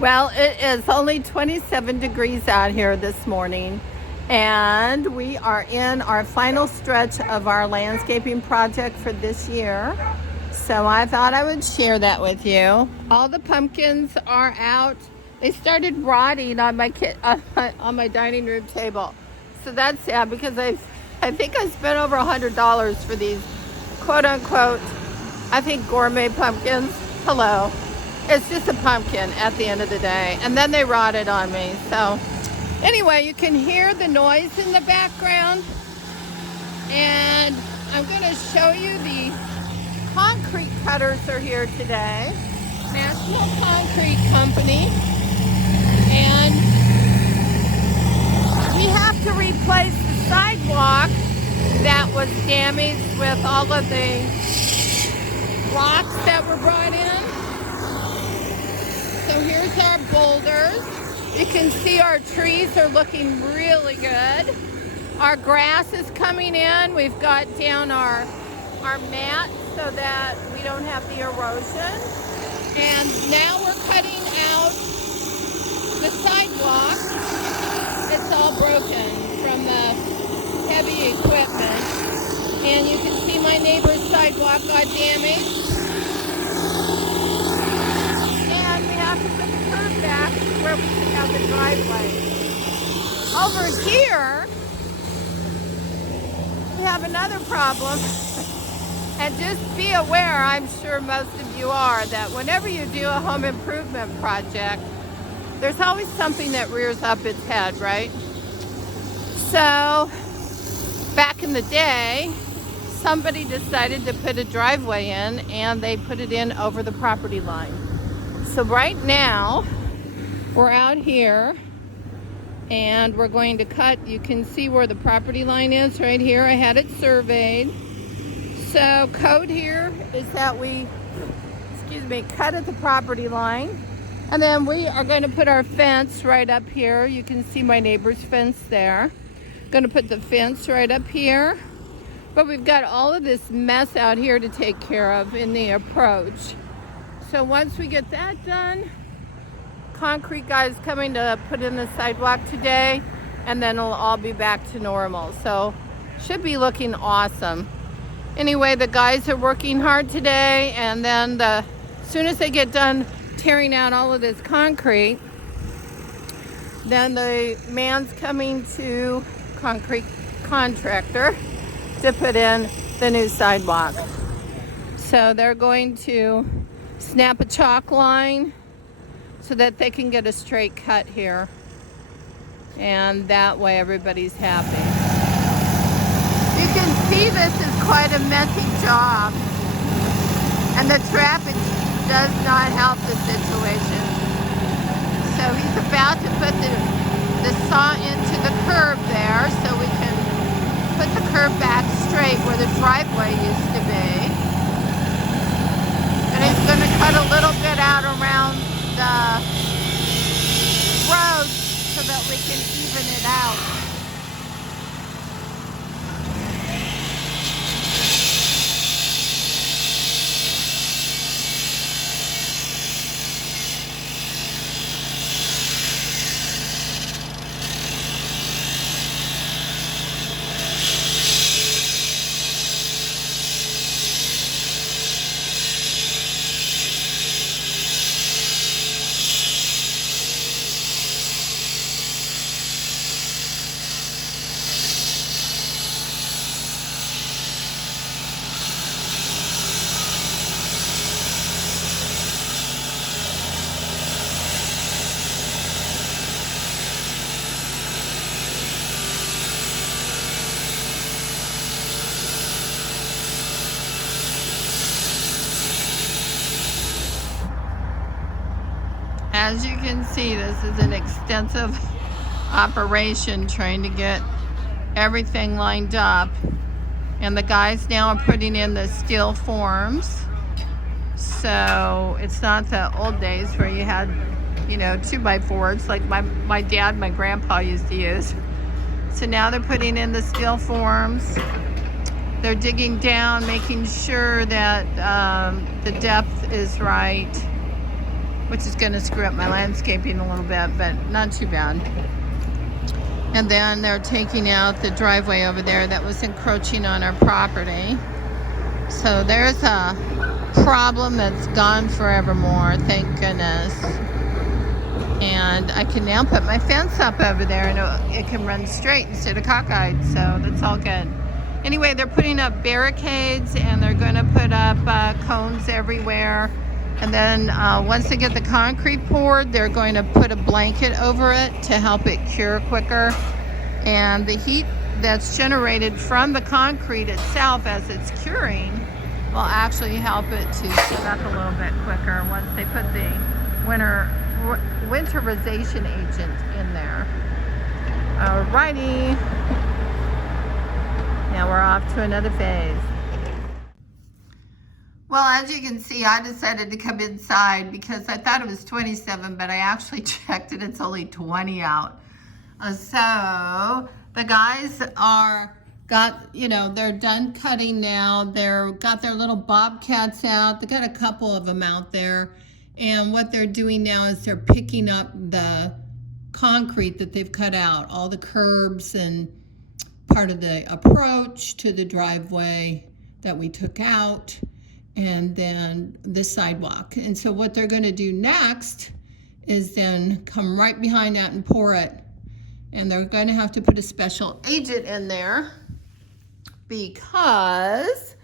Well, it is only 27 degrees out here this morning, and we are in our final stretch of our landscaping project for this year. So I thought I would share that with you. All the pumpkins are out. They started rotting on on my dining room table. So that's sad because I think I spent over $100 for these quote unquote, I think gourmet pumpkins. Hello. It's just a pumpkin at the end of the day. And then they rotted on me. So anyway, you can hear the noise in the background. And I'm going to show you the concrete cutters are here today. National Concrete Company. And we have to replace the sidewalk that was damaged with all of the rocks that were brought in. So here's our boulders. You can see our trees are looking really good. Our grass is coming in. We've got down our mat so that we don't have the erosion. And now we're cutting out the sidewalk. It's all broken from the heavy equipment. And you can see my neighbor's sidewalk got damaged. To put the curb back where we should have the driveway. Over here, we have another problem. And just be aware, I'm sure most of you are, that whenever you do a home improvement project, there's always something that rears up its head, right? So, back in the day, somebody decided to put a driveway in, and they put it in over the property line. So right now, we're out here and we're going to cut. You can see where the property line is right here. I had it surveyed. So code here is that we, cut at the property line. And then we are going to put our fence right up here. You can see my neighbor's fence there. Going to put the fence right up here. But we've got all of this mess out here to take care of in the approach. So once we get that done, concrete guy's coming to put in the sidewalk today, and then it'll all be back to normal. So should be looking awesome. Anyway, the guys are working hard today, and then as soon as they get done tearing out all of this concrete, then the man's coming to concrete contractor to put in the new sidewalk. So they're going to snap a chalk line so that they can get a straight cut here, and that way everybody's happy. You can see this is quite a messy job, and the traffic does not help the situation. So he's about to put the saw into the curb there so we can put the curb back straight where the driveway used to be. And he's going to cut a little bit out around the road so that we can even it out. As you can see, this is an extensive operation trying to get everything lined up. And the guys now are putting in the steel forms. So it's not the old days where you had, 2x4s like my dad, my grandpa used to use. So now they're putting in the steel forms. They're digging down, making sure that the depth is right. which is going to screw up my landscaping a little bit, but not too bad. And then they're taking out the driveway over there that was encroaching on our property. So there's a problem that's gone forevermore, thank goodness. And I can now put my fence up over there, and it can run straight instead of cockeyed, so that's all good. Anyway, they're putting up barricades, and they're going to put up cones everywhere. And then once they get the concrete poured, they're going to put a blanket over it to help it cure quicker. And the heat that's generated from the concrete itself as it's curing will actually help it to set up a little bit quicker once they put the winterization agent in there. Alrighty. Now we're off to another phase. Well, as you can see, I decided to come inside because I thought it was 27, but I actually checked it. It's only 20 out. So the guys they're done cutting now. Got their little bobcats out. They got a couple of them out there. And what they're doing now is they're picking up the concrete that they've cut out, all the curbs and part of the approach to the driveway that we took out, and then the sidewalk. And so what they're going to do next is then come right behind that and pour it. And they're going to have to put a special agent in there because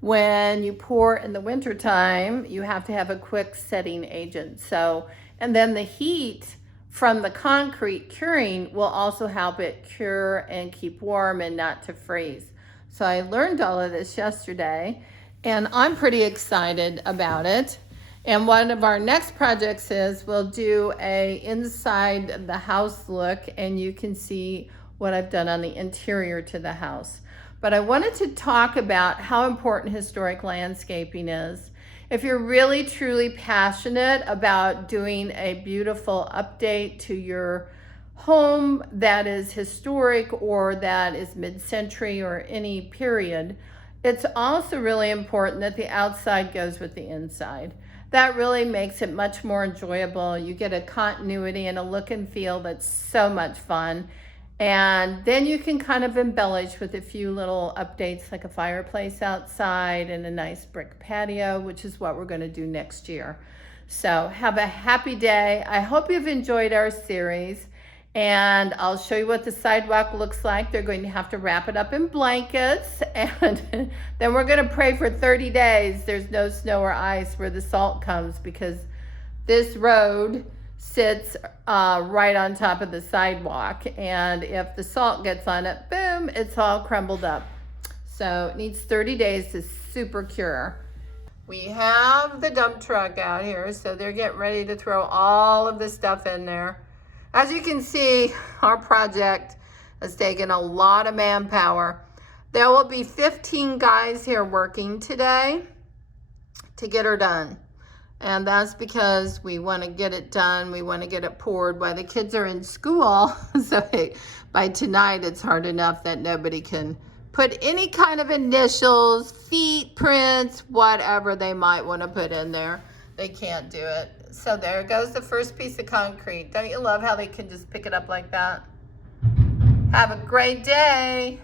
when you pour in the wintertime, you have to have a quick setting agent. So, and then the heat from the concrete curing will also help it cure and keep warm and not to freeze. So I learned all of this yesterday, and I'm pretty excited about it. And one of our next projects is we'll do a inside the house look, and you can see what I've done on the interior to the house. But I wanted to talk about how important historic landscaping is. If you're really truly passionate about doing a beautiful update to your home that is historic or that is mid-century or any period, it's also really important that the outside goes with the inside. That really makes it much more enjoyable. You get a continuity and a look and feel that's so much fun. And then you can kind of embellish with a few little updates like a fireplace outside and a nice brick patio, which is what we're going to do next year. So have a happy day. I hope you've enjoyed our series, and I'll show you what the sidewalk looks like. They're going to have to wrap it up in blankets, and then we're going to pray for 30 days there's no snow or ice where the salt comes, because this road sits right on top of the sidewalk, and if the salt gets on it, boom, it's all crumbled up. So it needs 30 days to super cure. We have the dump truck out here, so they're getting ready to throw all of the stuff in there. As you can see, our project has taken a lot of manpower. There will be 15 guys here working today to get her done. And that's because we want to get it done. We want to get it poured while the kids are in school. So by tonight, it's hard enough that nobody can put any kind of initials, feet prints, whatever they might want to put in there. They can't do it. So there goes the first piece of concrete. Don't you love how they can just pick it up like that? Have a great day.